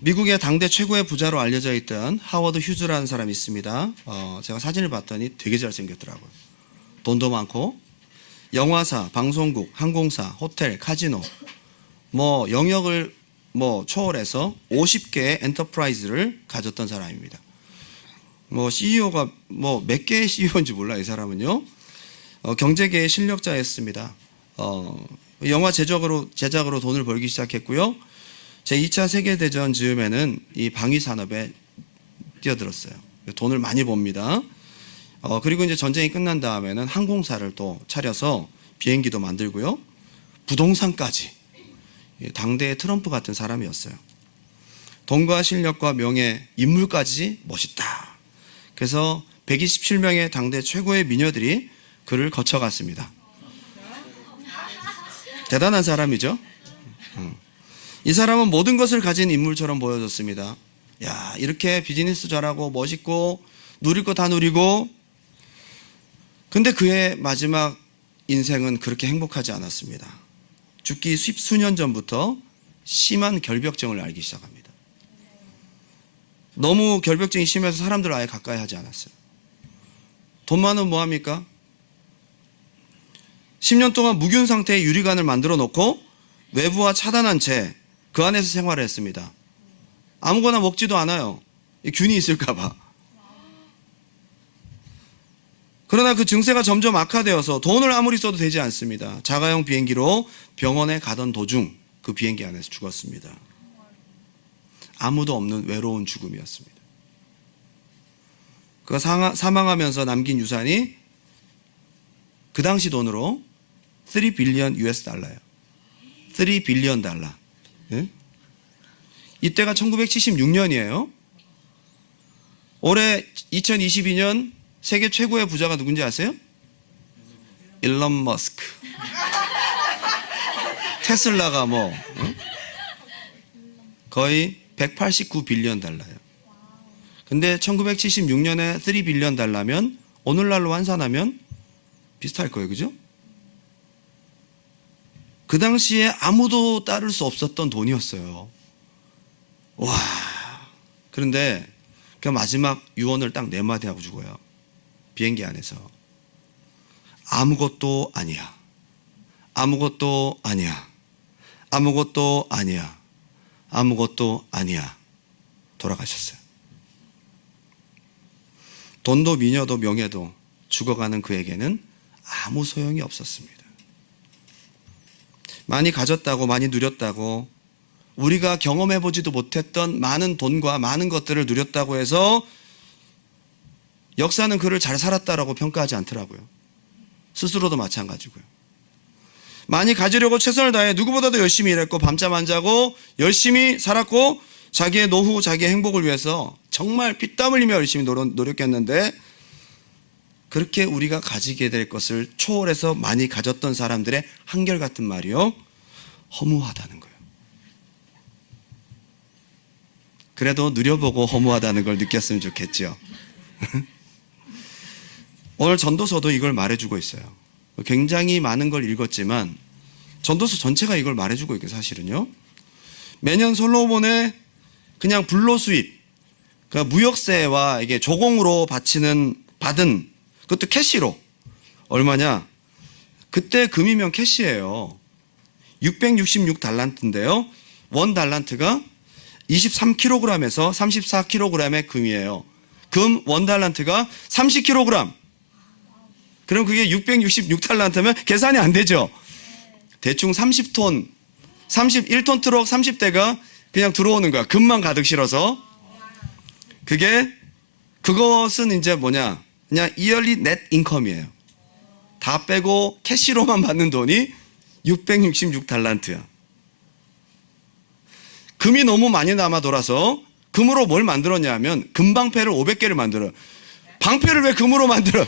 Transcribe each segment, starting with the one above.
미국의 당대 최고의 부자로 알려져 있던 하워드 휴즈라는 사람이 있습니다. 제가 사진을 봤더니 되게 잘생겼더라고요. 돈도 많고 영화사, 방송국, 항공사, 호텔, 카지노 영역을 초월해서 50개의 엔터프라이즈를 가졌던 사람입니다. CEO가 몇 개의 CEO인지 몰라. 이 사람은요. 경제계의 실력자였습니다. 영화 제작으로 돈을 벌기 시작했고요. 제2차 세계대전 즈음에는 이 방위 산업에 뛰어들었어요. 돈을 많이 법니다. 그리고 이제 전쟁이 끝난 다음에는 항공사를 또 차려서 비행기도 만들고요. 부동산까지. 당대의 트럼프 같은 사람이었어요. 돈과 실력과 명예, 인물까지 멋있다. 그래서 127명의 당대 최고의 미녀들이 그를 거쳐갔습니다. 대단한 사람이죠. 이 사람은 모든 것을 가진 인물처럼 보여졌습니다. 야, 이렇게 비즈니스 잘하고 멋있고 누릴 거 다 누리고, 근데 그의 마지막 인생은 그렇게 행복하지 않았습니다. 죽기 수년 전부터 심한 결벽증을 앓기 시작합니다. 너무 결벽증이 심해서 사람들을 아예 가까이 하지 않았어요. 돈 많으면 뭐합니까? 10년 동안 무균 상태의 유리관을 만들어 놓고 외부와 차단한 채 그 안에서 생활을 했습니다. 아무거나 먹지도 않아요. 균이 있을까 봐. 그러나 그 증세가 점점 악화되어서 돈을 아무리 써도 되지 않습니다. 자가용 비행기로 병원에 가던 도중 그 비행기 안에서 죽었습니다. 아무도 없는 외로운 죽음이었습니다. 그가 사망하면서 남긴 유산이 그 당시 돈으로 3 빌리언 US 달러예요. 3 빌리언 달러. 네? 이때가 1976년이에요. 올해 2022년 세계 최고의 부자가 누군지 아세요? 일론 머스크. 테슬라가 거의 189 빌리언 달러예요. 근데 1976년에 3 빌리언 달러면 오늘날로 환산하면 비슷할 거예요. 그죠? 그 당시에 아무도 따를 수 없었던 돈이었어요. 와. 그런데 그 마지막 유언을 딱 4마디 하고 죽어요. 비행기 안에서. 아무것도 아니야. 아무것도 아니야. 아무것도 아니야. 아무것도 아니야. 돌아가셨어요. 돈도 미녀도 명예도 죽어가는 그에게는 아무 소용이 없었습니다. 많이 가졌다고, 많이 누렸다고, 우리가 경험해보지도 못했던 많은 돈과 많은 것들을 누렸다고 해서 역사는 그를 잘 살았다라고 평가하지 않더라고요. 스스로도 마찬가지고요. 많이 가지려고 최선을 다해 누구보다도 열심히 일했고 밤잠 안 자고 열심히 살았고 자기의 노후, 자기의 행복을 위해서 정말 피땀 흘리며 열심히 노력했는데 그렇게 우리가 가지게 될 것을 초월해서 많이 가졌던 사람들의 한결같은 말이요. 허무하다는 거예요. 그래도 누려보고 허무하다는 걸 느꼈으면 좋겠죠. 오늘 전도서도 이걸 말해주고 있어요. 굉장히 많은 걸 읽었지만 전도서 전체가 이걸 말해주고 있게 사실은요. 매년 솔로몬의 그냥 불로수입, 그러니까 무역세와 이게 조공으로 받은 그것도 캐시로 얼마냐? 그때 금이면 캐시예요. 666달란트인데요. 1달란트가 23kg에서 34kg의 금이에요. 금 1달란트가 30kg. 그럼 그게 666달란트면 계산이 안 되죠. 대충 30톤, 31톤 트럭 30대가 그냥 들어오는 거야. 금만 가득 실어서. 그것은 이제 뭐냐? 그냥 이얼리 넷 인컴이에요. 다 빼고 캐시로만 받는 돈이 666달란트야. 금이 너무 많이 남아 돌아서 금으로 뭘 만들었냐면 금방패를 500개를 만들어요. 방패를 왜 금으로 만들어?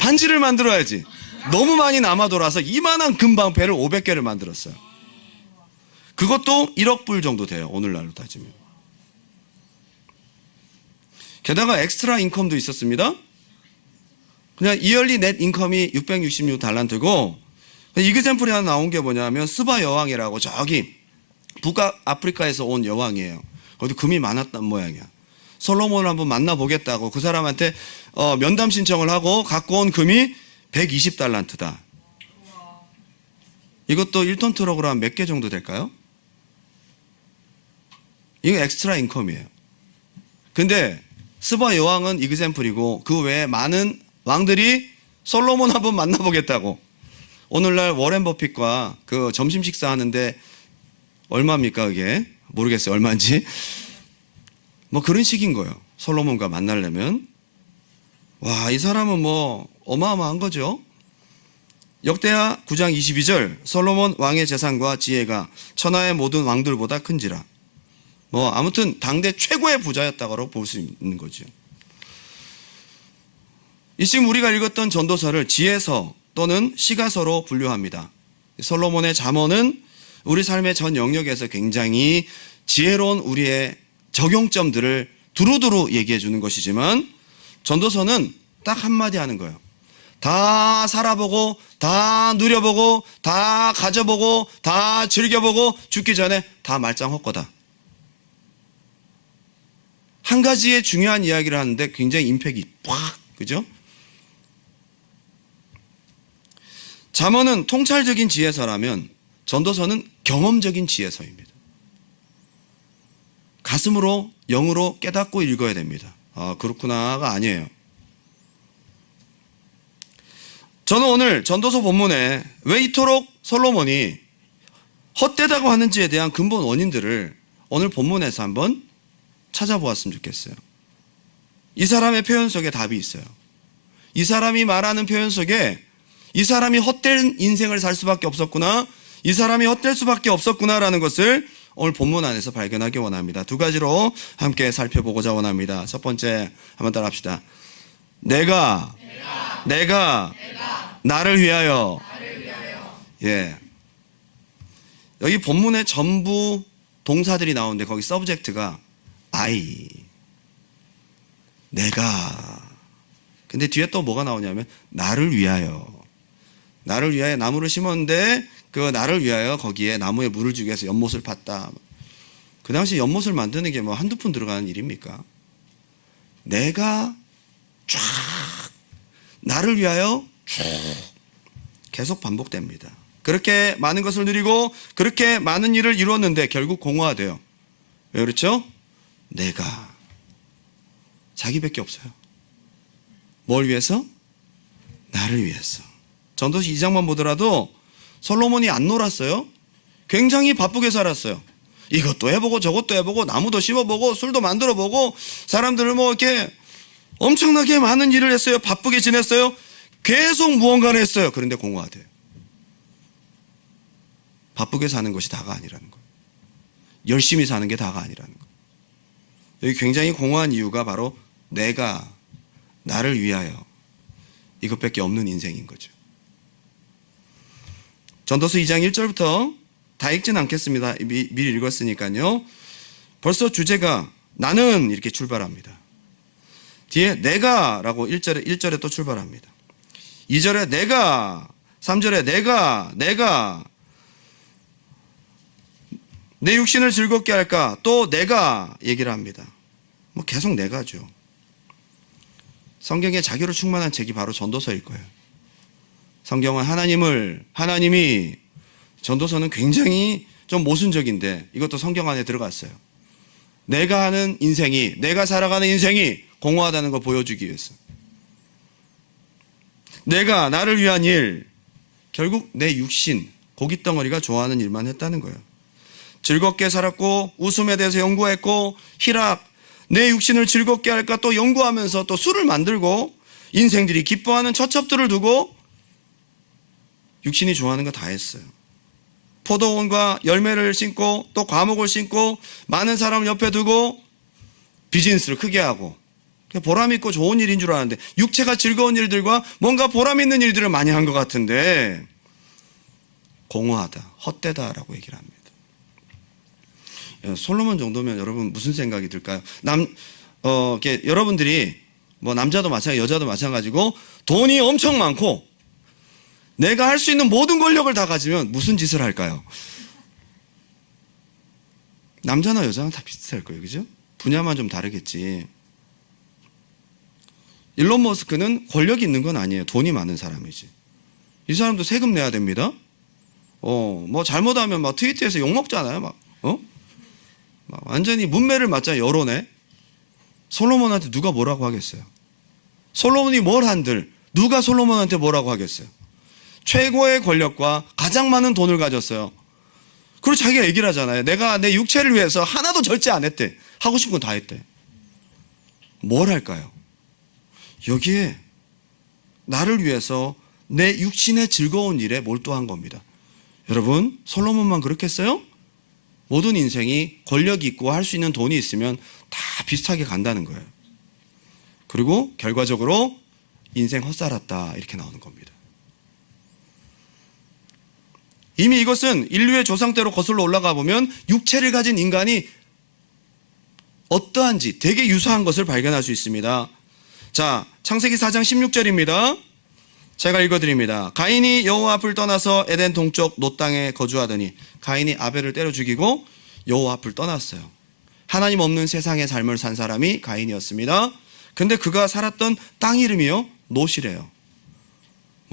반지를 만들어야지. 너무 많이 남아 돌아서 이만한 금방패를 500개를 만들었어요. 그것도 1억 불 정도 돼요. 오늘날로 따지면. 게다가 엑스트라 인컴도 있었습니다. 그냥 이얼리 넷 인컴이 666달란트고 이그샘플이 하나 나온 게 뭐냐면 스바 여왕이라고 저기 북아프리카에서 온 여왕이에요. 거기 금이 많았단 모양이야. 솔로몬을 한번 만나보겠다고 그 사람한테 면담 신청을 하고 갖고 온 금이 120달란트다. 이것도 1톤 트럭으로 한 몇 개 정도 될까요? 이거 엑스트라 인컴이에요. 근데 스바 여왕은 이그샘플이고 그 외에 많은 왕들이 솔로몬 한번 만나보겠다고 오늘날 워렌 버핏과 그 점심 식사하는데 얼마입니까 그게? 모르겠어요 얼마인지. 뭐 그런 식인 거예요. 솔로몬과 만나려면. 와, 이 사람은 뭐 어마어마한 거죠. 역대하 9장 22절 솔로몬 왕의 재산과 지혜가 천하의 모든 왕들보다 큰지라. 뭐 아무튼 당대 최고의 부자였다고 볼 수 있는 거죠. 이 지금 우리가 읽었던 전도서를 지혜서 또는 시가서로 분류합니다. 솔로몬의 잠언은 우리 삶의 전 영역에서 굉장히 지혜로운 우리의 적용점들을 두루두루 얘기해 주는 것이지만 전도서는 딱 한마디 하는 거예요. 다 살아보고 다 누려보고 다 가져보고 다 즐겨보고 죽기 전에 다 말짱 헛거다. 한 가지의 중요한 이야기를 하는데 굉장히 임팩이 팍, 그죠? 잠언은 통찰적인 지혜서라면 전도서는 경험적인 지혜서입니다. 가슴으로 영으로 깨닫고 읽어야 됩니다. 아, 그렇구나가 아니에요. 저는 오늘 전도서 본문에 왜 이토록 솔로몬이 헛되다고 하는지에 대한 근본 원인들을 오늘 본문에서 한번 찾아보았으면 좋겠어요. 이 사람의 표현 속에 답이 있어요. 이 사람이 말하는 표현 속에 이 사람이 헛된 인생을 살 수밖에 없었구나, 이 사람이 헛될 수밖에 없었구나라는 것을 오늘 본문 안에서 발견하기 원합니다. 두 가지로 함께 살펴보고자 원합니다. 첫 번째 한번 따라 합시다. 내가 나를 위하여. 예. 여기 본문에 전부 동사들이 나오는데 거기 서브젝트가 I. 내가. 근데 뒤에 또 뭐가 나오냐면 나를 위하여. 나를 위하여 나무를 심었는데 그 나를 위하여 거기에 나무에 물을 주기 위해서 연못을 팠다. 그 당시 연못을 만드는 게 뭐 한두 푼 들어가는 일입니까? 내가 쫙 나를 위하여 쭉 계속 반복됩니다. 그렇게 많은 것을 누리고 그렇게 많은 일을 이루었는데 결국 공허화돼요. 왜 그렇죠? 내가 자기밖에 없어요. 뭘 위해서? 나를 위해서. 전도서 2장만 보더라도 솔로몬이 안 놀았어요. 굉장히 바쁘게 살았어요. 이것도 해보고 저것도 해보고 나무도 심어보고 술도 만들어보고 사람들을 뭐 이렇게 엄청나게 많은 일을 했어요. 바쁘게 지냈어요. 계속 무언가를 했어요. 그런데 공허화돼요. 바쁘게 사는 것이 다가 아니라는 거예요. 열심히 사는 게 다가 아니라는 거예요. 여기 굉장히 공허한 이유가 바로 내가 나를 위하여 이것밖에 없는 인생인 거죠. 전도서 2장 1절부터 다 읽진 않겠습니다. 미리 읽었으니까요. 벌써 주제가 나는 이렇게 출발합니다. 뒤에 내가라고 1절에 또 출발합니다. 2절에 내가, 3절에 내가 내 육신을 즐겁게 할까? 또 내가 얘기를 합니다. 뭐 계속 내가죠. 성경에 자기로 충만한 책이 바로 전도서일 거예요. 성경은 하나님이 전도서는 굉장히 좀 모순적인데 이것도 성경 안에 들어갔어요. 내가 하는 인생이, 내가 살아가는 인생이 공허하다는 걸 보여주기 위해서. 내가 나를 위한 일, 결국 내 육신, 고깃덩어리가 좋아하는 일만 했다는 거예요. 즐겁게 살았고 웃음에 대해서 연구했고 희락, 내 육신을 즐겁게 할까 또 연구하면서 또 술을 만들고 인생들이 기뻐하는 처첩들을 두고 육신이 좋아하는 거 다 했어요. 포도원과 열매를 심고 또 과목을 심고 많은 사람을 옆에 두고 비즈니스를 크게 하고 보람 있고 좋은 일인 줄 아는데 육체가 즐거운 일들과 뭔가 보람 있는 일들을 많이 한 것 같은데 공허하다, 헛되다라고 얘기를 합니다. 솔로몬 정도면 여러분 무슨 생각이 들까요? 여러분들이 뭐 남자도 마찬가지, 여자도 마찬가지고 돈이 엄청 많고 내가 할 수 있는 모든 권력을 다 가지면 무슨 짓을 할까요? 남자나 여자나 다 비슷할 거예요. 그죠? 분야만 좀 다르겠지. 일론 머스크는 권력이 있는 건 아니에요. 돈이 많은 사람이지. 이 사람도 세금 내야 됩니다. 뭐 잘못하면 막 트위터에서 욕 먹잖아요. 막 완전히 문매를 맞자 여론에. 솔로몬한테 누가 뭐라고 하겠어요? 솔로몬이 뭘 한들 누가 솔로몬한테 뭐라고 하겠어요? 최고의 권력과 가장 많은 돈을 가졌어요. 그리고 자기가 얘기를 하잖아요. 내가 내 육체를 위해서 하나도 절제 안 했대. 하고 싶은 건 다 했대. 뭘 할까요? 여기에 나를 위해서 내 육신의 즐거운 일에 몰두한 겁니다. 여러분, 솔로몬만 그렇겠어요? 모든 인생이 권력이 있고 할 수 있는 돈이 있으면 다 비슷하게 간다는 거예요. 그리고 결과적으로 인생 헛살았다 이렇게 나오는 겁니다. 이미 이것은 인류의 조상 때로 거슬러 올라가 보면 육체를 가진 인간이 어떠한지 되게 유사한 것을 발견할 수 있습니다. 자, 창세기 4장 16절입니다. 제가 읽어드립니다. 가인이 여호와 앞을 떠나서 에덴 동쪽 노 땅에 거주하더니 가인이 아벨을 때려 죽이고 여호와 앞을 떠났어요. 하나님 없는 세상의 삶을 산 사람이 가인이었습니다. 근데 그가 살았던 땅 이름이요 노시래요.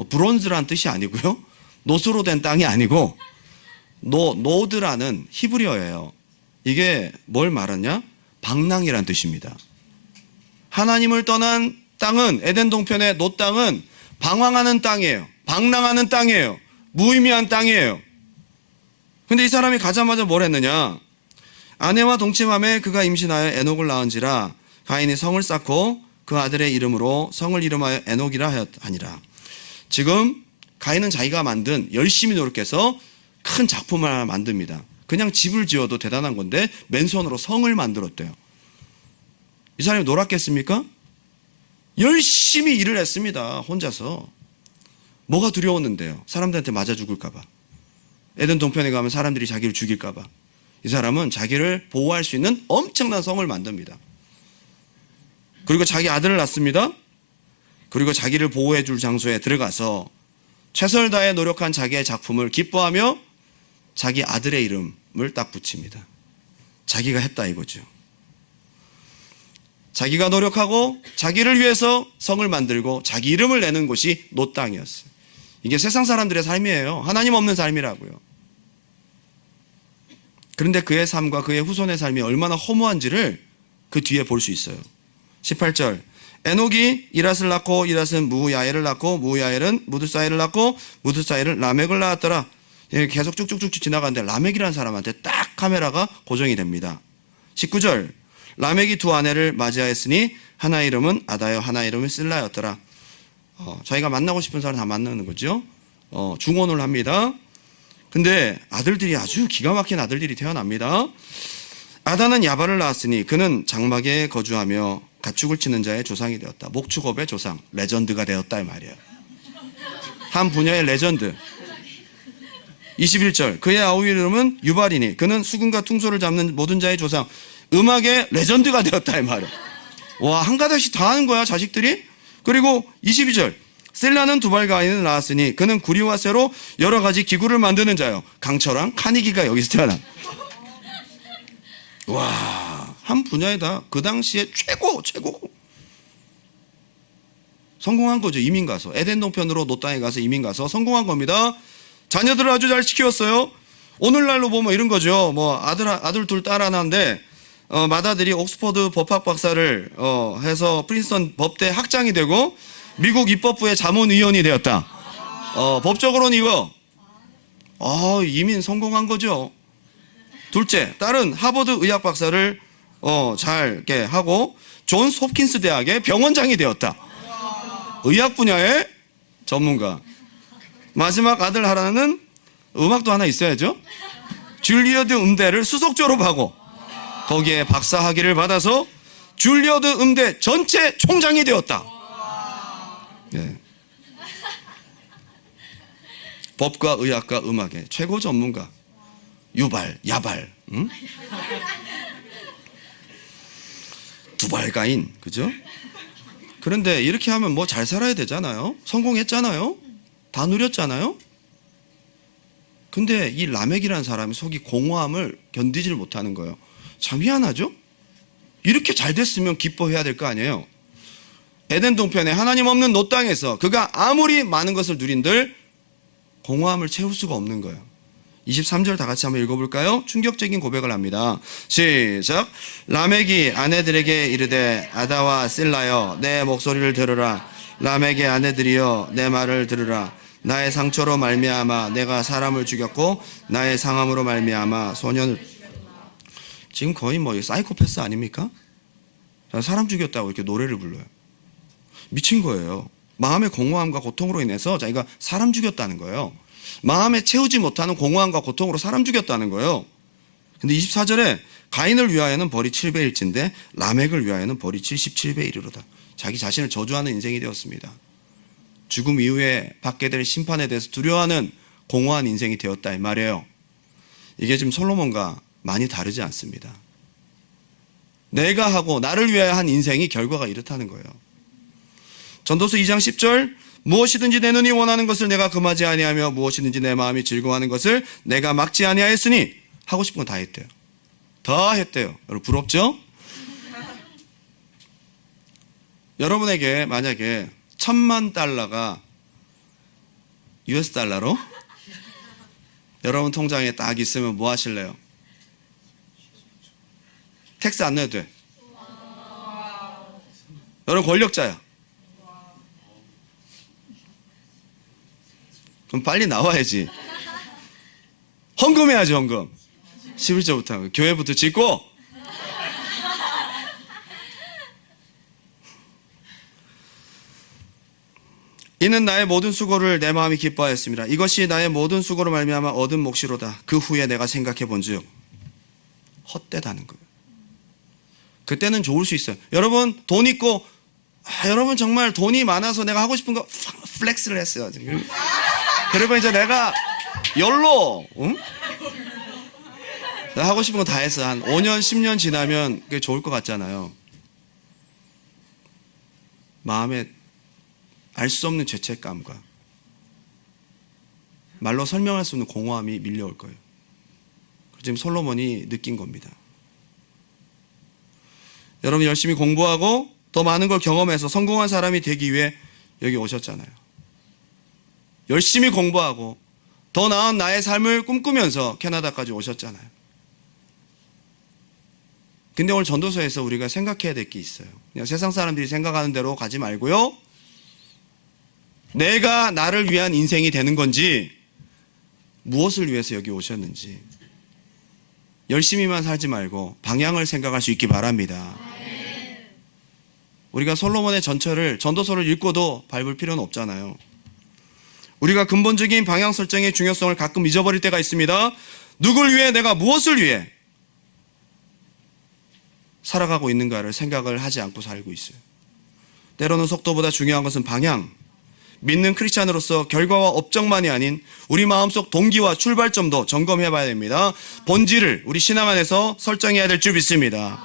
브론즈란 뜻이 아니고요, 노스로 된 땅이 아니고 노드라는 히브리어예요. 이게 뭘 말하냐? 방랑이란 뜻입니다. 하나님을 떠난 땅은, 에덴 동편의 노 땅은 방황하는 땅이에요. 방랑하는 땅이에요. 무의미한 땅이에요. 근데 이 사람이 가자마자 뭘 했느냐? 아내와 동침함에 그가 임신하여 에녹을 낳은지라 가인이 성을 쌓고 그 아들의 이름으로 성을 이름하여 에녹이라 하니라. 지금 가인은 자기가 만든, 열심히 노력해서 큰 작품을 하나 만듭니다. 그냥 집을 지어도 대단한 건데 맨손으로 성을 만들었대요. 이 사람이 놀았겠습니까? 열심히 일을 했습니다. 혼자서. 뭐가 두려웠는데요? 사람들한테 맞아 죽을까 봐. 에덴 동편에 가면 사람들이 자기를 죽일까 봐. 이 사람은 자기를 보호할 수 있는 엄청난 성을 만듭니다. 그리고 자기 아들을 낳습니다. 그리고 자기를 보호해 줄 장소에 들어가서 최선을 다해 노력한 자기의 작품을 기뻐하며 자기 아들의 이름을 딱 붙입니다. 자기가 했다 이거죠. 자기가 노력하고 자기를 위해서 성을 만들고 자기 이름을 내는 곳이 노 땅이었어요. 이게 세상 사람들의 삶이에요. 하나님 없는 삶이라고요. 그런데 그의 삶과 그의 후손의 삶이 얼마나 허무한지를 그 뒤에 볼 수 있어요. 18절, 에녹이 이랏을 낳고 이랏은 무야엘을 낳고 무야엘은 무드사엘을 낳고 무드사엘은 라멕을 낳았더라. 계속 쭉쭉쭉 지나가는데 라멕이라는 사람한테 딱 카메라가 고정이 됩니다. 19절, 라멕이 두 아내를 맞이하였으니 하나의 이름은 아다여 하나의 이름은 실라였더라. 자기가 만나고 싶은 사람 다 만나는 거죠. 중혼을 합니다. 근데 아들들이 아주 기가 막힌 아들들이 태어납니다. 아다는 야발을 낳았으니 그는 장막에 거주하며 가축을 치는 자의 조상이 되었다. 목축업의 조상, 레전드가 되었다 이 말이에요. 한 분야의 레전드. 21절, 그의 아우 이름은 유발이니 그는 수금과 퉁소를 잡는 모든 자의 조상, 음악의 레전드가 되었다 이 말이에요. 와, 한 가닥씩 다 하는 거야 자식들이. 그리고 22절, 셀라는 두발가인을 낳았으니 그는 구리와 쇠로 여러 가지 기구를 만드는 자요. 강철왕 카니기가 여기서 태어난. 와, 한 분야에다 그 당시에 최고 성공한 거죠. 이민 가서 에덴 동편으로 노 땅에 가서 이민 가서 성공한 겁니다. 자녀들을 아주 잘 키웠어요. 오늘날로 보면 이런 거죠. 뭐 아들 둘 딸 하나인데 맏아들이 옥스퍼드 법학 박사를 해서 프린스턴 법대 학장이 되고 미국 입법부의 자문위원이 되었다. 법적으로는 이거 이민 성공한 거죠. 둘째, 딸은 하버드 의학 박사를 잘 이렇게 하고 존스 홉킨스 대학의 병원장이 되었다. 의학 분야의 전문가. 마지막 아들 하나는 음악도 하나 있어야죠. 줄리어드 음대를 수석 졸업하고 거기에 박사 학위를 받아서 줄리어드 음대 전체 총장이 되었다. 네. 법과 의학과 음악의 최고 전문가. 야발, 응? 두발가인, 그죠? 그런데 이렇게 하면 뭐 잘 살아야 되잖아요. 성공했잖아요. 다 누렸잖아요. 근데 이 라멕이라는 사람이 속이 공허함을 견디질 못하는 거예요. 참 희한하죠? 이렇게 잘 됐으면 기뻐해야 될 거 아니에요. 에덴 동편에 하나님 없는 노 땅에서 그가 아무리 많은 것을 누린들 공허함을 채울 수가 없는 거예요. 23절 다 같이 한번 읽어볼까요? 충격적인 고백을 합니다. 시작. 라멕이 아내들에게 이르되 아다와 실라여 내 목소리를 들으라. 라멕의 아내들이여 내 말을 들으라. 나의 상처로 말미암아 내가 사람을 죽였고 나의 상함으로 말미암아 소년을. 지금 거의 뭐 사이코패스 아닙니까? 사람 죽였다고 이렇게 노래를 불러요. 미친 거예요. 마음의 공허함과 고통으로 인해서 자기가 사람 죽였다는 거예요. 마음에 채우지 못하는 공허함과 고통으로 사람 죽였다는 거예요. 근데 24절에 가인을 위하여는 벌이 7배일진데 라멕을 위하여는 벌이 77배 이르로다. 자기 자신을 저주하는 인생이 되었습니다. 죽음 이후에 받게 될 심판에 대해서 두려워하는 공허한 인생이 되었다 이 말이에요. 이게 지금 솔로몬과 많이 다르지 않습니다. 내가 하고 나를 위하여 한 인생이 결과가 이렇다는 거예요. 전도서 2장 10절 무엇이든지 내 눈이 원하는 것을 내가 금하지 아니하며 무엇이든지 내 마음이 즐거워하는 것을 내가 막지 아니하였으니 하고 싶은 건 다 했대요. 다 했대요. 여러분 부럽죠? 여러분에게 만약에 $10,000,000가 US 달러로 여러분 통장에 딱 있으면 뭐 하실래요? 텍스 안 내도 돼. 여러분 권력자야. 그럼 빨리 나와야지. 헌금해야지 헌금. 11절부터 교회부터 짓고. 이는 나의 모든 수고를 내 마음이 기뻐하였습니다. 이것이 나의 모든 수고로 말미암아 얻은 몫이로다. 그 후에 내가 생각해 본즉 헛되다는 거예요. 그때는 좋을 수 있어요. 여러분 돈 있고 여러분 정말 돈이 많아서 내가 하고 싶은 거 플렉스를 했어요. 그리고 이제 내가 열로 응? 내가 하고 싶은 거 다 했어. 한 5년 10년 지나면 그게 좋을 것 같잖아요. 마음에 알 수 없는 죄책감과 말로 설명할 수 없는 공허함이 밀려올 거예요. 지금 솔로몬이 느낀 겁니다. 여러분 열심히 공부하고 더 많은 걸 경험해서 성공한 사람이 되기 위해 여기 오셨잖아요. 열심히 공부하고 더 나은 나의 삶을 꿈꾸면서 캐나다까지 오셨잖아요. 근데 오늘 전도서에서 우리가 생각해야 될 게 있어요. 그냥 세상 사람들이 생각하는 대로 가지 말고요. 내가 나를 위한 인생이 되는 건지 무엇을 위해서 여기 오셨는지 열심히만 살지 말고 방향을 생각할 수 있기 바랍니다. 우리가 솔로몬의 전도서를 읽고도 밟을 필요는 없잖아요. 우리가 근본적인 방향 설정의 중요성을 가끔 잊어버릴 때가 있습니다. 누굴 위해 내가 무엇을 위해 살아가고 있는가를 생각을 하지 않고 살고 있어요. 때로는 속도보다 중요한 것은 방향. 믿는 크리스찬으로서 결과와 업적만이 아닌 우리 마음속 동기와 출발점도 점검해 봐야 됩니다. 본질을 우리 신앙 안에서 설정해야 될 줄 믿습니다.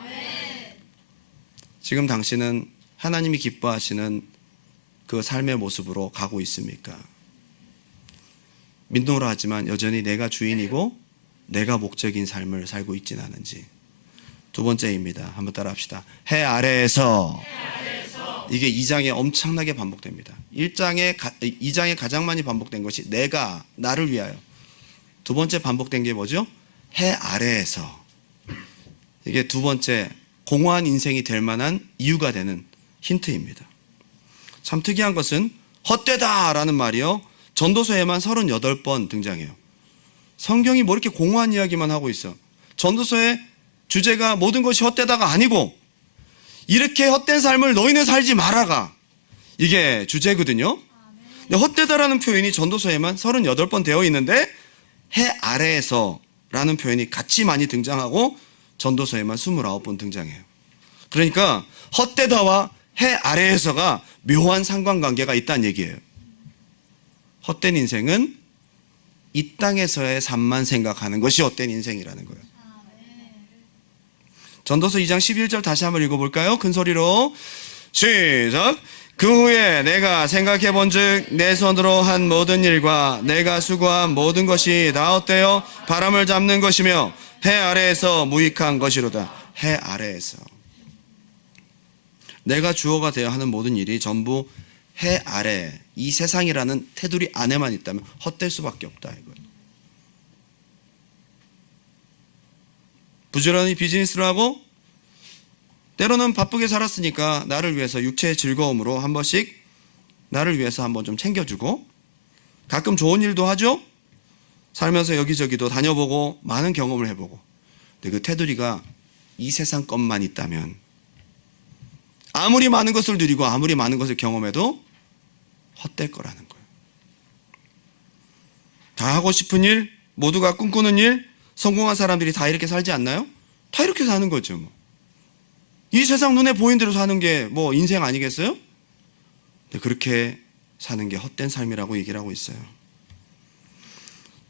지금 당신은 하나님이 기뻐하시는 그 삶의 모습으로 가고 있습니까? 믿노라 하지만 여전히 내가 주인이고 내가 목적인 삶을 살고 있지는 않은지. 두 번째입니다. 한번 따라 합시다. 해 아래에서. 이게 2장에 엄청나게 반복됩니다. 2장에 가장 많이 반복된 것이 내가 나를 위하여. 두 번째 반복된 게 뭐죠? 해 아래에서. 이게 두 번째 공허한 인생이 될 만한 이유가 되는 힌트입니다. 참 특이한 것은 헛되다라는 말이요 전도서에만 38번 등장해요. 성경이 뭐 이렇게 공허한 이야기만 하고 있어. 전도서의 주제가 모든 것이 헛되다가 아니고 이렇게 헛된 삶을 너희는 살지 말아가. 이게 주제거든요. 근데 헛되다라는 표현이 전도서에만 38번 되어 있는데 해 아래에서 라는 표현이 같이 많이 등장하고 전도서에만 29번 등장해요. 그러니까 헛되다와 해 아래에서가 묘한 상관관계가 있다는 얘기예요. 헛된 인생은 이 땅에서의 삶만 생각하는 것이 헛된 인생이라는 거예요. 전도서 2장 11절 다시 한번 읽어볼까요? 큰 소리로 시작. 그 후에 내가 생각해 본즉 내 손으로 한 모든 일과 내가 수고한 모든 것이 다 헛되어 바람을 잡는 것이며 해 아래에서 무익한 것이로다. 해 아래에서 내가 주어가 되어 하는 모든 일이 전부 해 아래, 이 세상이라는 테두리 안에만 있다면 헛될 수밖에 없다 이거예요. 부지런히 비즈니스를 하고 때로는 바쁘게 살았으니까 나를 위해서 육체의 즐거움으로 한 번씩 나를 위해서 한번 좀 챙겨주고 가끔 좋은 일도 하죠. 살면서 여기저기도 다녀보고 많은 경험을 해보고, 근데 그 테두리가 이 세상 것만 있다면 아무리 많은 것을 누리고 아무리 많은 것을 경험해도 헛될 거라는 거예요. 다 하고 싶은 일, 모두가 꿈꾸는 일, 성공한 사람들이 다 이렇게 살지 않나요? 다 이렇게 사는 거죠. 뭐. 이 세상 눈에 보이는 대로 사는 게 뭐 인생 아니겠어요? 근데 그렇게 사는 게 헛된 삶이라고 얘기를 하고 있어요.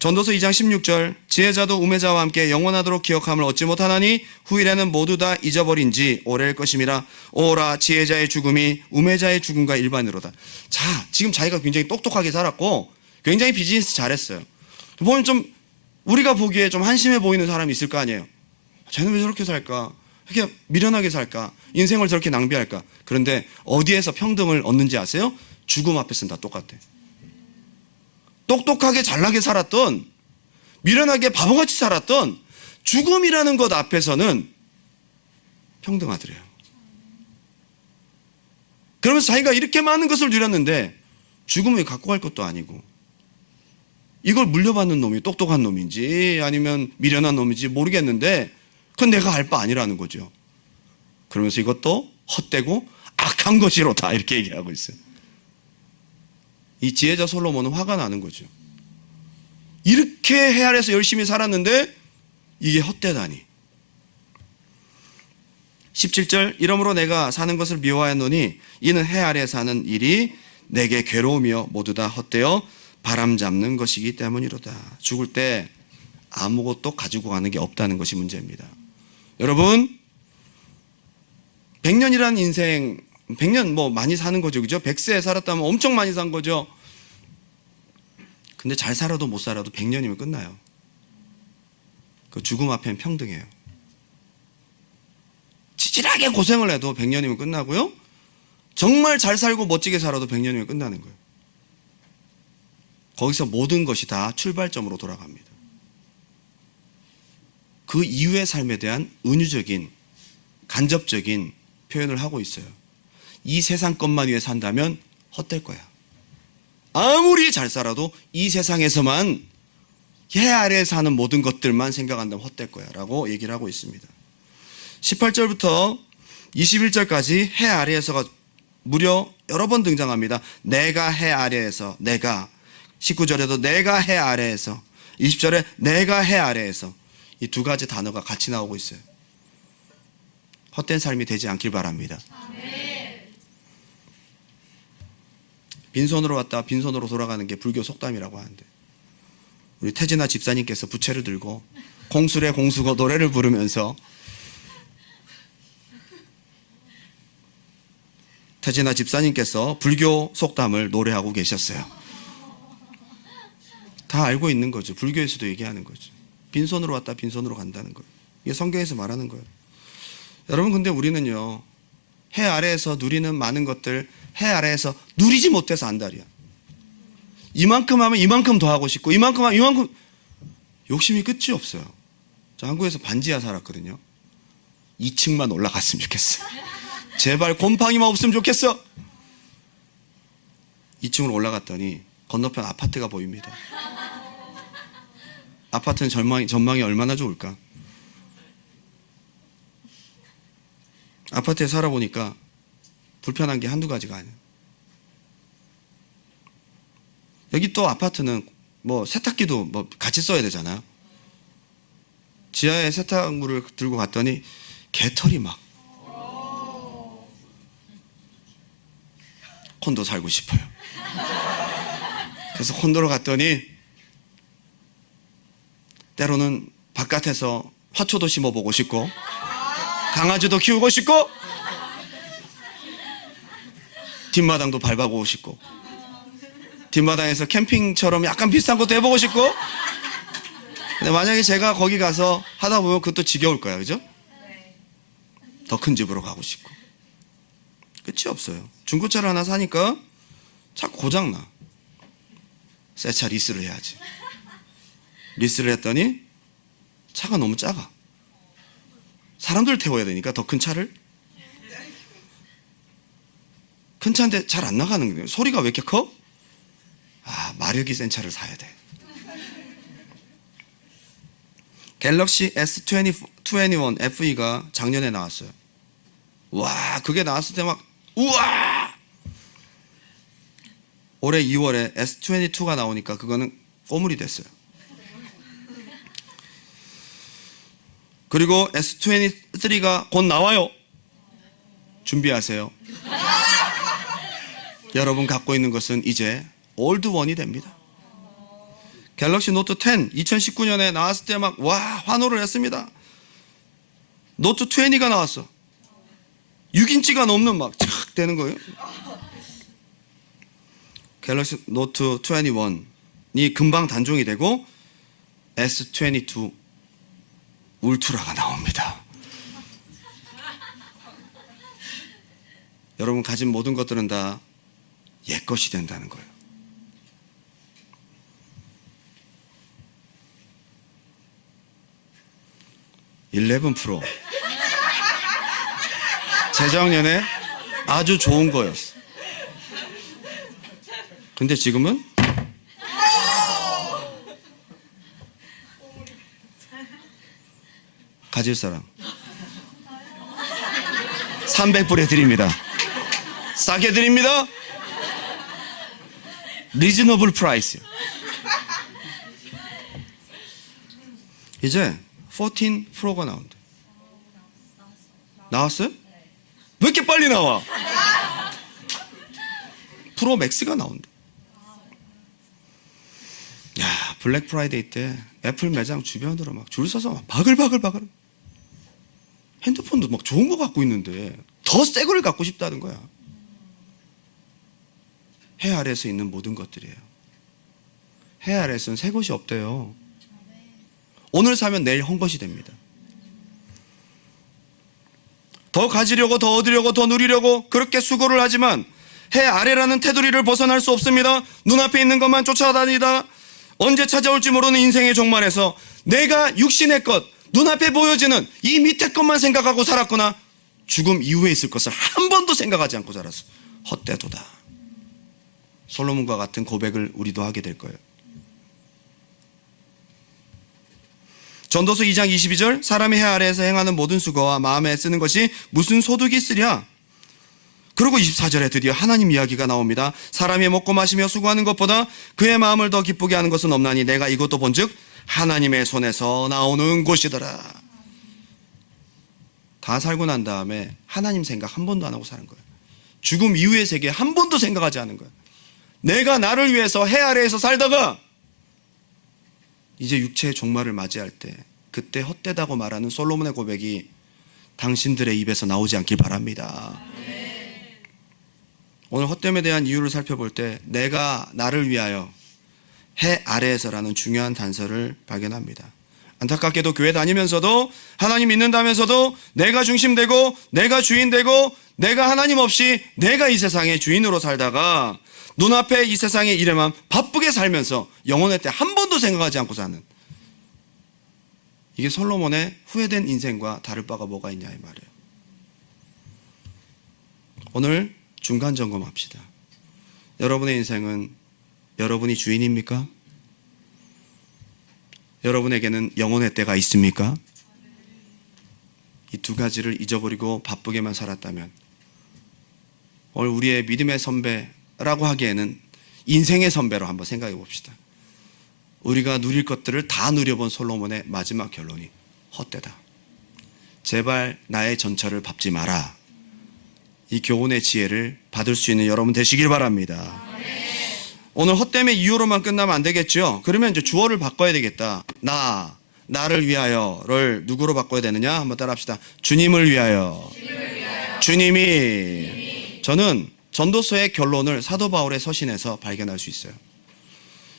전도서 2장 16절 지혜자도 우매자와 함께 영원하도록 기억함을 얻지 못하나니 후일에는 모두 다 잊어버린지 오래일 것임이라. 오라 지혜자의 죽음이 우매자의 죽음과 일반으로다. 자, 지금 자기가 굉장히 똑똑하게 살았고 굉장히 비즈니스 잘했어요. 보면 좀 우리가 보기에 좀 한심해 보이는 사람이 있을 거 아니에요. 쟤는 왜 저렇게 살까? 이렇게 미련하게 살까? 인생을 저렇게 낭비할까? 그런데 어디에서 평등을 얻는지 아세요? 죽음 앞에서는 다 똑같아. 똑똑하게 잘나게 살았던, 미련하게 바보같이 살았던 죽음이라는 것 앞에서는 평등하더래요. 그러면서 자기가 이렇게 많은 것을 누렸는데 죽음을 갖고 갈 것도 아니고 이걸 물려받는 놈이 똑똑한 놈인지 아니면 미련한 놈인지 모르겠는데 그건 내가 알 바 아니라는 거죠. 그러면서 이것도 헛되고 악한 것이로다 이렇게 얘기하고 있어요. 이 지혜자 솔로몬은 화가 나는 거죠. 이렇게 해 아래에서 열심히 살았는데 이게 헛되다니. 17절 이러므로 내가 사는 것을 미워하노니 이는 해 아래에 사는 일이 내게 괴로우며 모두 다 헛되어 바람 잡는 것이기 때문이로다. 죽을 때 아무것도 가지고 가는 게 없다는 것이 문제입니다. 여러분 100년이라는 인생, 100년 뭐 많이 사는 거죠, 그죠? 100세 살았다면 엄청 많이 산 거죠. 근데 잘 살아도 못 살아도 100년이면 끝나요. 그 죽음 앞엔 평등해요. 치질하게 고생을 해도 100년이면 끝나고요. 정말 잘 살고 멋지게 살아도 100년이면 끝나는 거예요. 거기서 모든 것이 다 출발점으로 돌아갑니다. 그 이후의 삶에 대한 은유적인, 간접적인 표현을 하고 있어요. 이 세상 것만 위해 산다면 헛될 거야. 아무리 잘 살아도 이 세상에서만 해 아래에 사는 모든 것들만 생각한다면 헛될 거야 라고 얘기를 하고 있습니다. 18절부터 21절까지 해 아래에서가 무려 여러 번 등장합니다. 내가 해 아래에서, 내가. 19절에도 내가 해 아래에서, 20절에 내가 해 아래에서. 이 두 가지 단어가 같이 나오고 있어요. 헛된 삶이 되지 않길 바랍니다. 빈손으로 왔다 빈손으로 돌아가는 게 불교 속담이라고 하는데, 우리 태진아 집사님께서 부채를 들고 공수래 공수고 노래를 부르면서 태진아 집사님께서 불교 속담을 노래하고 계셨어요. 다 알고 있는 거죠. 불교에서도 얘기하는 거죠. 빈손으로 왔다 빈손으로 간다는 거예요. 이게 성경에서 말하는 거예요. 여러분 근데 우리는요, 해 아래에서 누리는 많은 것들 해 아래에서 누리지 못해서 안달이야. 이만큼 하면 이만큼 더 하고 싶고 이만큼 하면 이만큼, 욕심이 끝이 없어요. 저 한국에서 반지하 살았거든요. 2층만 올라갔으면 좋겠어. 제발 곰팡이만 없으면 좋겠어. 2층으로 올라갔더니 건너편 아파트가 보입니다. 아파트는 전망이 얼마나 좋을까. 아파트에 살아보니까 불편한 게 한두 가지가 아니에요. 여기 또 아파트는 뭐 세탁기도 뭐 같이 써야 되잖아요. 지하에 세탁물을 들고 갔더니 개털이 막. 콘도 살고 싶어요. 그래서 콘도로 갔더니 때로는 바깥에서 화초도 심어보고 싶고 강아지도 키우고 싶고 뒷마당도 밟아보고 싶고, 뒷마당에서 캠핑처럼 약간 비슷한 것도 해보고 싶고. 근데 만약에 제가 거기 가서 하다 보면 그것도 지겨울 거야, 그죠? 더 큰 집으로 가고 싶고. 끝이 없어요. 중고차를 하나 사니까 자꾸 고장나. 새 차 리스를 해야지. 리스를 했더니 차가 너무 작아. 사람들 태워야 되니까 더 큰 차를. 큰 차인데 잘 안 나가는 거예요. 소리가 왜 이렇게 커? 마력이 센 차를 사야 돼. 갤럭시 S21 FE가 작년에 나왔어요. 와, 그게 나왔을 때 막 우와! 올해 2월에 S22가 나오니까 그거는 꼬물이 됐어요. 그리고 S23가 곧 나와요. 준비하세요. 여러분 갖고 있는 것은 이제 올드원이 됩니다. 갤럭시 노트 10 2019년에 나왔을 때 막 와, 환호를 했습니다. 노트 20가 나왔어. 6인치가 넘는 막 착 되는 거예요. 갤럭시 노트 21이 금방 단종이 되고 S22 울트라가 나옵니다. 여러분 가진 모든 것들은 다 옛것이 된다는 거예요. (11 프로) 재작년에 아주 좋은 거였어. 근데 지금은 가질 사람 300불에 드립니다. 싸게 드립니다. 리즈너블 프라이스. 이제 14 프로가 나온대. 나왔어요? 왜 이렇게 빨리 나와? 프로 맥스가 나온대. 야, 블랙 프라이데이 때 애플 매장 주변으로 막 줄 서서 막 바글바글. 핸드폰도 막 좋은 거 갖고 있는데 더 새 거를 갖고 싶다는 거야. 해 아래에서 있는 모든 것들이에요. 해 아래에서는 새 것이 없대요. 오늘 사면 내일 헛것이 됩니다. 더 가지려고, 더 얻으려고, 더 누리려고 그렇게 수고를 하지만 해 아래라는 테두리를 벗어날 수 없습니다. 눈앞에 있는 것만 쫓아다니다 언제 찾아올지 모르는 인생의 종말에서 내가 육신의 것, 눈앞에 보여지는 이 밑에 것만 생각하고 살았거나 죽음 이후에 있을 것을 한 번도 생각하지 않고 살았어. 헛되도다. 솔로몬과 같은 고백을 우리도 하게 될 거예요. 전도서 2장 22절 사람이 해 아래에서 행하는 모든 수고와 마음에 쓰는 것이 무슨 소득이 있으랴. 그리고 24절에 드디어 하나님 이야기가 나옵니다. 사람이 먹고 마시며 수고하는 것보다 그의 마음을 더 기쁘게 하는 것은 없나니 내가 이것도 본즉 하나님의 손에서 나오는 것이더라. 다 살고 난 다음에 하나님 생각 한 번도 안 하고 사는 거예요. 죽음 이후의 세계 한 번도 생각하지 않은 거예요. 내가 나를 위해서 해 아래에서 살다가 이제 육체의 종말을 맞이할 때 그때 헛되다고 말하는 솔로몬의 고백이 당신들의 입에서 나오지 않길 바랍니다. 오늘 헛됨에 대한 이유를 살펴볼 때 내가 나를 위하여 해 아래에서라는 중요한 단서를 발견합니다. 안타깝게도 교회 다니면서도 하나님 믿는다면서도 내가 중심되고 내가 주인되고 내가 하나님 없이 내가 이 세상의 주인으로 살다가 눈앞에 이 세상의 일에만 바쁘게 살면서 영혼의 때 한 번도 생각하지 않고 사는, 이게 솔로몬의 후회된 인생과 다를 바가 뭐가 있냐 이 말이에요. 오늘 중간 점검합시다. 여러분의 인생은 여러분이 주인입니까? 여러분에게는 영혼의 때가 있습니까? 이 두 가지를 잊어버리고 바쁘게만 살았다면 오늘 우리의 믿음의 선배라고 하기에는 인생의 선배로 한번 생각해 봅시다. 우리가 누릴 것들을 다 누려본 솔로몬의 마지막 결론이 헛되다. 제발 나의 전철을 밟지 마라. 이 교훈의 지혜를 받을 수 있는 여러분 되시길 바랍니다. 오늘 헛됨의 이유로만 끝나면 안 되겠죠. 그러면 이제 주어를 바꿔야 되겠다. 나를 위하여를 누구로 바꿔야 되느냐? 한번 따라 합시다. 주님을 위하여. 주님이. 저는 전도서의 결론을 사도 바울의 서신에서 발견할 수 있어요.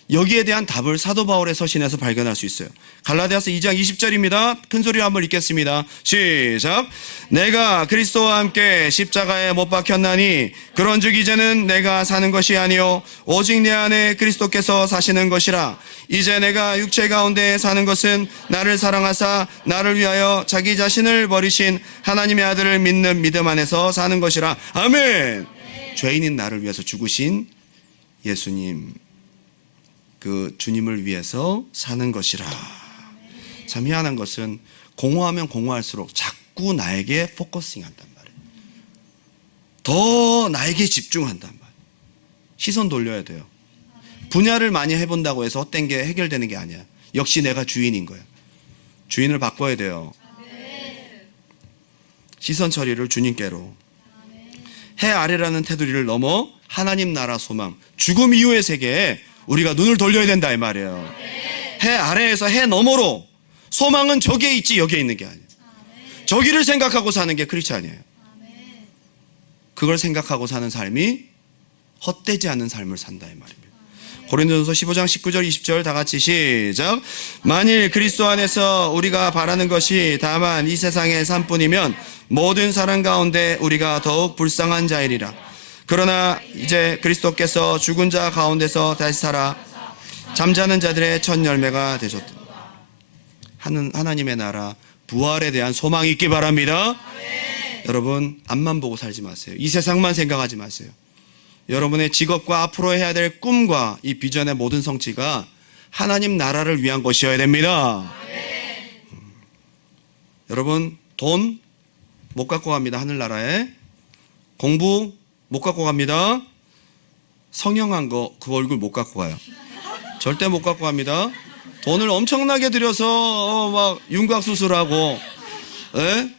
여기에 대한 답을 사도 바울의 서신에서 발견할 수 있어요. 갈라디아서 2장 20절입니다. 큰 소리로 한번 읽겠습니다. 시작. 내가 그리스도와 함께 십자가에 못 박혔나니 그런즉 이제는 내가 사는 것이 아니요 오직 내 안에 그리스도께서 사시는 것이라. 이제 내가 육체 가운데 사는 것은 나를 사랑하사 나를 위하여 자기 자신을 버리신 하나님의 아들을 믿는 믿음 안에서 사는 것이라. 아멘. 죄인인 나를 위해서 죽으신 예수님, 그 주님을 위해서 사는 것이라. 참 희한한 것은 공허하면 공허할수록 자꾸 나에게 포커싱 한단 말이에요. 더 나에게 집중한단 말이에요. 시선 돌려야 돼요. 분야를 많이 해본다고 해서 헛된 게 해결되는 게 아니야. 역시 내가 주인인 거야. 주인을 바꿔야 돼요. 시선 처리를 주님께로. 해 아래라는 테두리를 넘어 하나님 나라 소망, 죽음 이후의 세계에 우리가 눈을 돌려야 된다 이 말이에요. 해 아래에서 해 너머로. 소망은 저기에 있지 여기에 있는 게 아니에요. 저기를 생각하고 사는 게 크리스찬이에요. 그걸 생각하고 사는 삶이 헛되지 않은 삶을 산다 이 말입니다. 고린도전서 15장 19절 20절 다 같이 시작. 만일 그리스도 안에서 우리가 바라는 것이 다만 이 세상의 삶뿐이면 모든 사람 가운데 우리가 더욱 불쌍한 자이리라. 그러나 이제 그리스도께서 죽은 자 가운데서 다시 살아 잠자는 자들의 첫 열매가 되셨다. 하나님의 나라 부활에 대한 소망이 있기 바랍니다. 여러분 앞만 보고 살지 마세요. 이 세상만 생각하지 마세요. 여러분의 직업과 앞으로 해야 될 꿈과 이 비전의 모든 성취가 하나님 나라를 위한 것이어야 됩니다. 여러분 돈 못 갖고 갑니다. 하늘나라에. 공부 못 갖고 갑니다. 성형한 거 그 얼굴 못 갖고 가요. 절대 못 갖고 갑니다. 돈을 엄청나게 들여서 막 윤곽 수술하고, 예?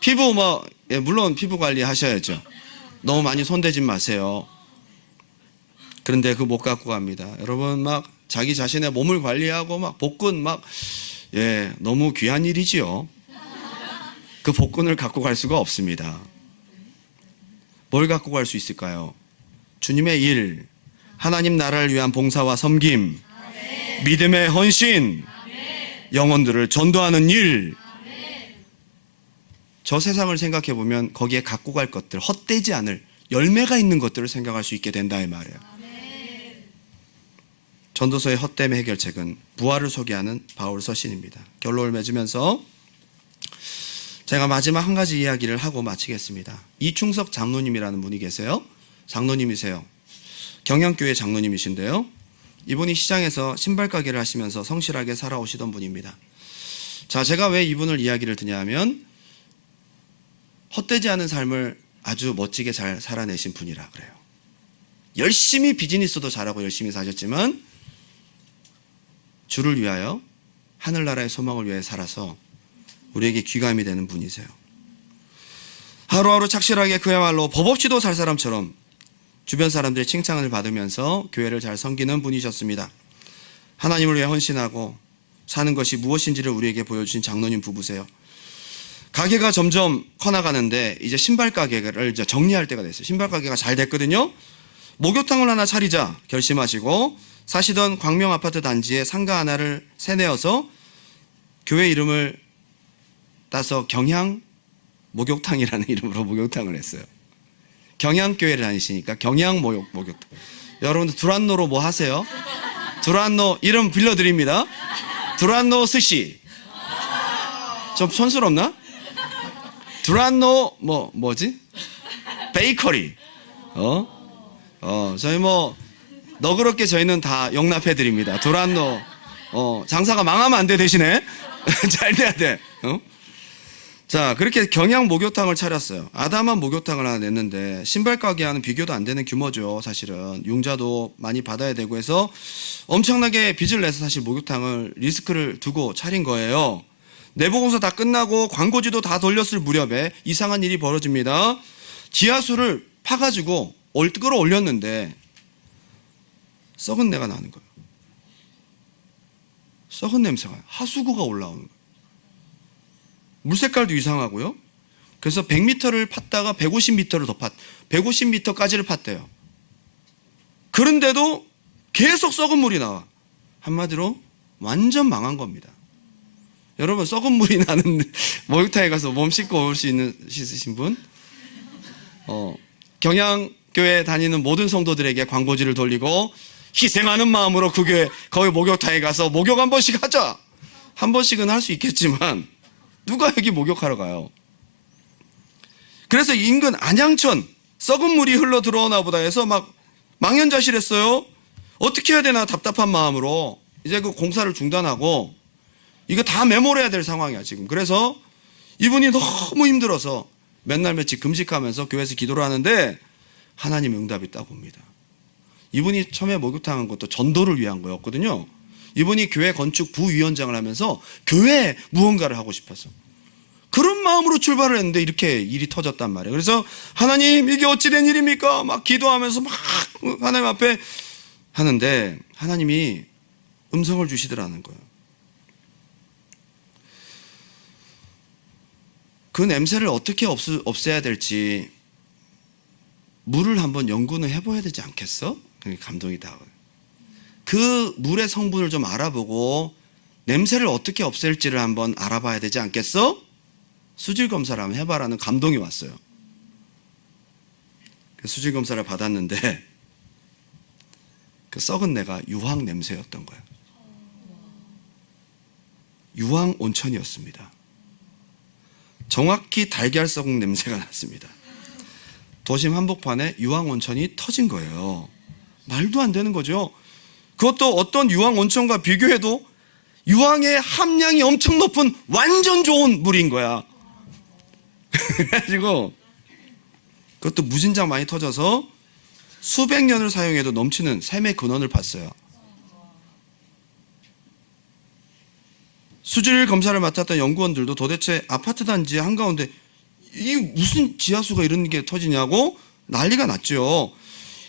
피부 물론 피부 관리 하셔야죠. 너무 많이 손대지 마세요. 그런데 그거 못 갖고 갑니다. 여러분 막 자기 자신의 몸을 관리하고 막 복근 너무 귀한 일이지요. 그 복근을 갖고 갈 수가 없습니다. 뭘 갖고 갈 수 있을까요? 주님의 일, 하나님 나라를 위한 봉사와 섬김, 믿음의 헌신, 영혼들을 전도하는 일. 저 세상을 생각해 보면 거기에 갖고 갈 것들, 헛되지 않을 열매가 있는 것들을 생각할 수 있게 된다 이 말이에요. 전도서의 헛됨의 해결책은 부활을 소개하는 바울 서신입니다. 결론을 맺으면서 제가 마지막 한 가지 이야기를 하고 마치겠습니다. 이충석 장로님이라는 분이 계세요. 장로님이세요. 경양교회 장로님이신데요. 이분이 시장에서 신발 가게를 하시면서 성실하게 살아오시던 분입니다. 자, 제가 왜 이분을 이야기를 드냐면 헛되지 않은 삶을 아주 멋지게 잘 살아내신 분이라 그래요. 열심히 비즈니스도 잘하고 열심히 사셨지만 주를 위하여 하늘나라의 소망을 위해 살아서 우리에게 귀감이 되는 분이세요. 하루하루 착실하게 그야말로 법 없이도 살 사람처럼 주변 사람들의 칭찬을 받으면서 교회를 잘 섬기는 분이셨습니다. 하나님을 위해 헌신하고 사는 것이 무엇인지를 우리에게 보여주신 장로님 부부세요. 가게가 점점 커나가는데 이제 신발 가게를 이제 정리할 때가 됐어요. 신발 가게가 잘 됐거든요. 목욕탕을 하나 차리자 결심하시고 사시던 광명 아파트 단지에 상가 하나를 새내어서 교회 이름을 따서 경향 목욕탕이라는 이름으로 목욕탕을 했어요. 경향교회를 다니시니까 경향 목욕탕. 여러분들 두란노로 뭐 하세요? 두란노 이름 빌려드립니다. 두란노 스시. 좀 촌스럽나? 두란노 뭐지? 베이커리. 저희 너그럽게 저희는 다 용납해 드립니다. 두란노. 장사가 망하면 안 돼 대신에 잘 돼야 돼. 자, 그렇게 경양 목욕탕을 차렸어요. 아담한 목욕탕을 하나 냈는데 신발 가게와는 비교도 안 되는 규모죠. 사실은 융자도 많이 받아야 되고 해서 엄청나게 빚을 내서 사실 목욕탕을 리스크를 두고 차린 거예요. 내부 공사 다 끝나고 광고지도 다 돌렸을 무렵에 이상한 일이 벌어집니다. 지하수를 파가지고 끌어올렸는데 썩은 내가 나는 거예요. 썩은 냄새가 하수구가 올라오는 거예요. 물 색깔도 이상하고요. 그래서 100m를 팠다가 150m를 더 150m까지를 팠대요. 그런데도 계속 썩은 물이 나와. 한마디로 완전 망한 겁니다. 여러분, 썩은 물이 나는 목욕탕에 가서 몸 씻고 올 수 있으신 분? 경양교회 다니는 모든 성도들에게 광고지를 돌리고 희생하는 마음으로 그 교회 거기 목욕탕에 가서 목욕 한 번씩 하자. 한 번씩은 할 수 있겠지만 누가 여기 목욕하러 가요? 그래서 인근 안양천 썩은 물이 흘러 들어오나 보다 해서 막 망연자실했어요. 어떻게 해야 되나 답답한 마음으로 이제 그 공사를 중단하고 이거 다 메모해야 될 상황이야 지금. 그래서 이분이 너무 힘들어서 맨날 며칠 금식하면서 교회에서 기도를 하는데 하나님의 응답이 딱 옵니다. 이분이 처음에 목욕탕 한 것도 전도를 위한 거였거든요. 이분이 교회 건축 부위원장을 하면서 교회에 무언가를 하고 싶어서 그런 마음으로 출발을 했는데 이렇게 일이 터졌단 말이에요. 그래서 하나님 이게 어찌된 일입니까? 막 기도하면서 막 하나님 앞에 하는데 하나님이 음성을 주시더라는 거예요. 그 냄새를 어떻게 없애야 될지 물을 한번 연구는 해봐야 되지 않겠어? 감동이 다. 그 물의 성분을 좀 알아보고 냄새를 어떻게 없앨지를 한번 알아봐야 되지 않겠어? 수질 검사를 한번 해봐라는 감동이 왔어요. 수질 검사를 받았는데 그 썩은 내가 유황 냄새였던 거예요. 유황 온천이었습니다. 정확히 달걀 썩은 냄새가 났습니다. 도심 한복판에 유황 온천이 터진 거예요. 말도 안 되는 거죠. 그것도 어떤 유황 온천과 비교해도 유황의 함량이 엄청 높은 완전 좋은 물인 거야. 그래가지고 그것도 무진장 많이 터져서 수백 년을 사용해도 넘치는 샘의 근원을 봤어요. 수질 검사를 맡았던 연구원들도 도대체 아파트 단지 한가운데 이 무슨 지하수가 이런 게 터지냐고 난리가 났죠.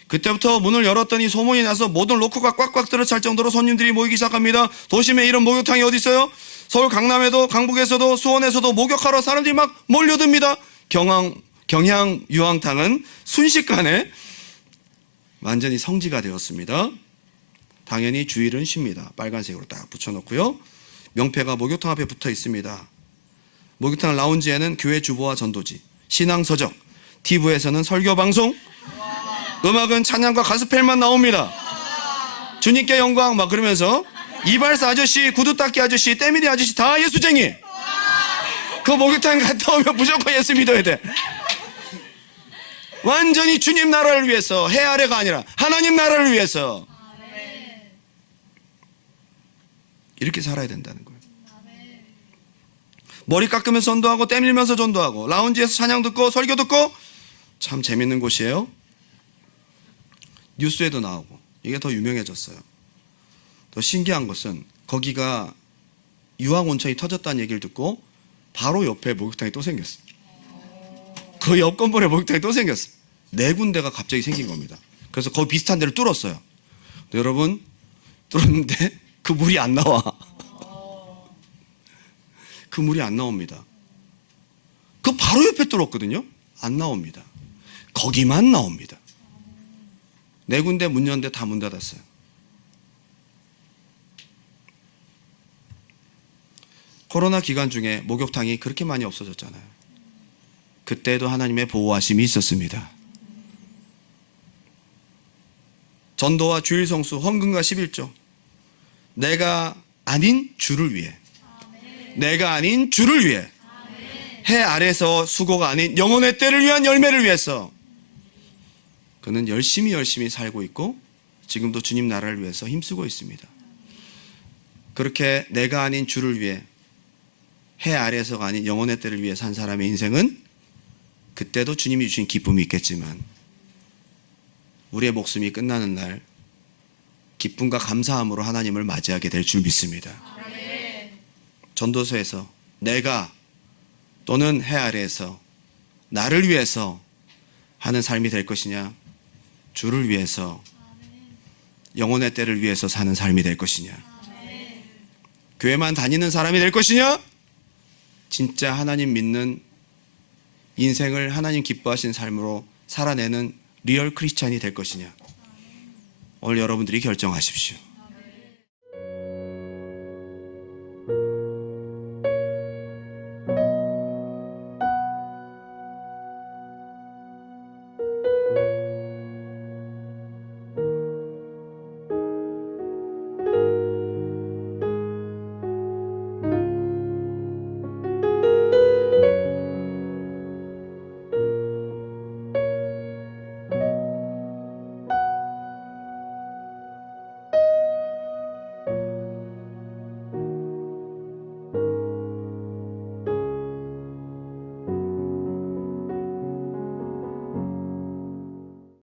그때부터 문을 열었더니 소문이 나서 모든 로커가 꽉꽉 들어찰 정도로 손님들이 모이기 시작합니다. 도심에 이런 목욕탕이 어디 있어요? 서울 강남에도 강북에서도 수원에서도 목욕하러 사람들이 막 몰려듭니다. 경양 유황탕은 순식간에 완전히 성지가 되었습니다. 당연히 주일은 쉽니다. 빨간색으로 딱 붙여놓고요. 명패가 목욕탕 앞에 붙어 있습니다. 목욕탕 라운지에는 교회 주보와 전도지, 신앙서적, TV에서는 설교방송, 음악은 찬양과 가스펠만 나옵니다. 주님께 영광 막 그러면서 이발사 아저씨, 구두 닦기 아저씨, 때밀이 아저씨 다 예수쟁이. 그 목욕탕 갔다 오면 무조건 예수 믿어야 돼. 완전히 주님 나라를 위해서, 해 아래가 아니라 하나님 나라를 위해서 이렇게 살아야 된다는 거예요. 머리 깎으면서 전도하고 때밀면서 전도하고 라운지에서 찬양 듣고 설교 듣고 참 재밌는 곳이에요. 뉴스에도 나오고 이게 더 유명해졌어요. 더 신기한 것은 거기가 유황 온천이 터졌다는 얘기를 듣고 바로 옆에 목욕탕이 또 생겼어요. 그 옆 건물에 목욕탕이 또 생겼어요. 4군데가 갑자기 생긴 겁니다. 그래서 거기 비슷한 데를 뚫었어요. 여러분 뚫었는데 그 물이 안 나와. 그 물이 안 나옵니다. 그 바로 옆에 뚫었거든요. 안 나옵니다. 거기만 나옵니다. 4군데 문 연데 다 문 닫았어요. 코로나 기간 중에 목욕탕이 그렇게 많이 없어졌잖아요. 그때도 하나님의 보호하심이 있었습니다. 전도와 주일 성수, 헌금과 11조. 내가 아닌 주를 위해, 내가 아닌 주를 위해, 해 아래서 수고가 아닌 영혼의 때를 위한 열매를 위해서 그는 열심히 살고 있고 지금도 주님 나라를 위해서 힘쓰고 있습니다. 그렇게 내가 아닌 주를 위해, 해 아래서가 아닌 영혼의 때를 위해 산 사람의 인생은 그때도 주님이 주신 기쁨이 있겠지만 우리의 목숨이 끝나는 날 기쁨과 감사함으로 하나님을 맞이하게 될 줄 믿습니다. 전도서에서 내가 또는 해 아래에서 나를 위해서 하는 삶이 될 것이냐, 주를 위해서 영혼의 때를 위해서 사는 삶이 될 것이냐, 교회만 다니는 사람이 될 것이냐, 진짜 하나님 믿는 인생을 하나님 기뻐하시는 삶으로 살아내는 리얼 크리스찬이 될 것이냐, 오늘 여러분들이 결정하십시오.